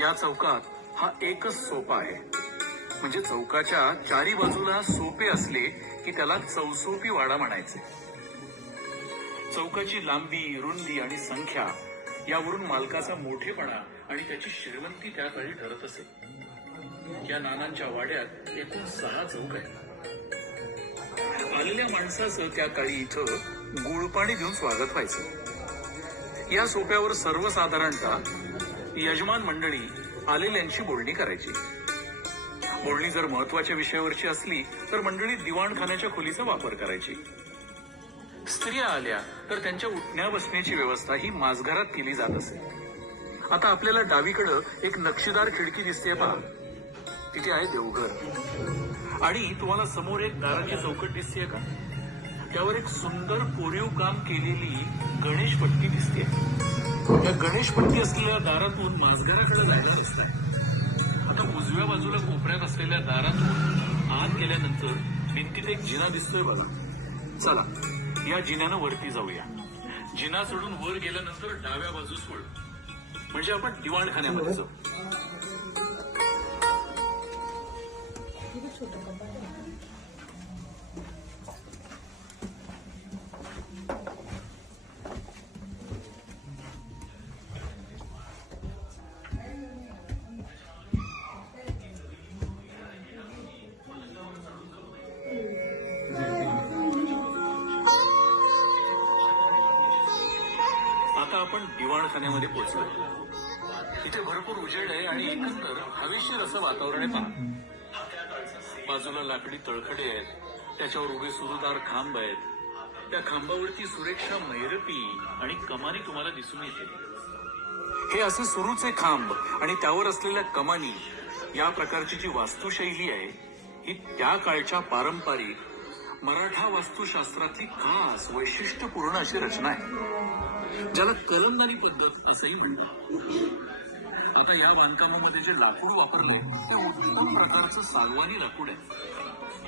या चौकात हा एकच सोपा आहे. म्हणजे चौकाच्या चारी बाजूला सोपे असले की त्याला चौसोपी वाडा म्हणायचे. चौकाची लांबी, रुंदी आणि संख्या यावरून मालकाचा मोठेपणा आणि त्याची श्रीमंती त्या काळी ठरत असे. या नानांच्या वाड्यात एकूण 6 चौक आहेत. आलेल्या माणसाचं त्या काळी इथं गुळपाणी देऊन स्वागत व्हायचं. या सोप्यावर सर्वसाधारणतः यजमान मंडळी आलेल्यांची बोलणी करायची. बोलणी जर महत्वाच्या विषयावरची असली तर मंडळी दिवाणखान्याच्या खोलीचा वापर करायची. स्त्रिया आल्या तर त्यांच्या उठण्या बसण्याची व्यवस्था ही माझघरात केली जात असे. आता आपल्याला डावीकडं एक नक्षीदार खिडकी दिसते पहा, तिथे आहे देवघर. आणि तुम्हाला समोर एक दाराची चौकट दिसते का? त्यावर एक सुंदर कोरीव काम केलेली गणेशपट्टी दिसते. या गणेशपट्टी असलेल्या दारातून माझघराकडे जायला असते. आता उजव्या बाजूला कोपऱ्यात असलेल्या दारातून आत गेल्यानंतर भिंतीत एक जिना दिसतोय बघा. चला या जिन्यानं वरती जाऊया. जिना चढून वर गेल्यानंतर डाव्या बाजूस वळू, म्हणजे आपण दिवाणखान्यामध्ये जाऊ. आता आपण दिवाणखान्यामध्ये पोहोचलो. इथे भरपूर उजेड आहे आणि एकंदर हवेशीर असं वातावरण आहे पहा. बाजूला लाकडी तळखडे आहेत, त्याच्यावर उभे सुरूदार खांब आहेत. त्या खांबावरती सुरेक्षा मैरपी आणि कमानी तुम्हाला दिसून येते. हे असे सुरूचे खांब आणि त्यावर असलेल्या कमानी, या प्रकारची जी वास्तुशैली आहे ही त्या काळच्या पारंपरिक मराठा वास्तुशास्त्रातली खास वैशिष्ट्यपूर्ण अशी रचना आहे, ज्याला कलमदानी पद्धत असंही म्हणतात. आता या बांधकामामध्ये जे लाकूड वापरले ते उत्तम प्रकारचं सागवानी लाकूड आहे.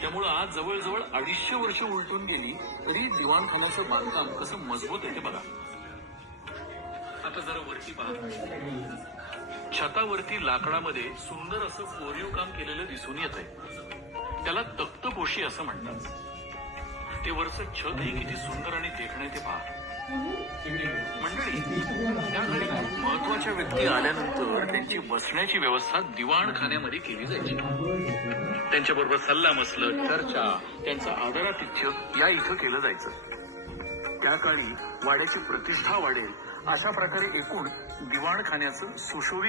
त्यामुळं आज जवळजवळ 250 वर्ष उलटून गेली तरी दिवाणखान्याचं बांधकाम कसं मजबूत आहे ते बघा. आता जरा वरती पहा. छतावरती लाकडामध्ये सुंदर असं कोरीव काम केलेलं दिसून येत आहे. त्याला तख्तपोशी असं म्हणतात. ते वरचं छतही किती सुंदर आणि देखणं आहे ते पहा. मंडळी, त्याकडे महत्वाच्या व्यक्ती आल्यानंतर त्यांची बसण्याची व्यवस्था दिवाणखान्यामध्ये केली जायची. त्यांच्याबरोबर सल्लामसलत, चर्चा, त्यांचं आदरातिथ्य या इथं केलं जायचं. त्या काळी वाड्याची प्रतिष्ठा वाढेल अशा प्रकारे एकूण दिवाणखान्याचं सुशोभित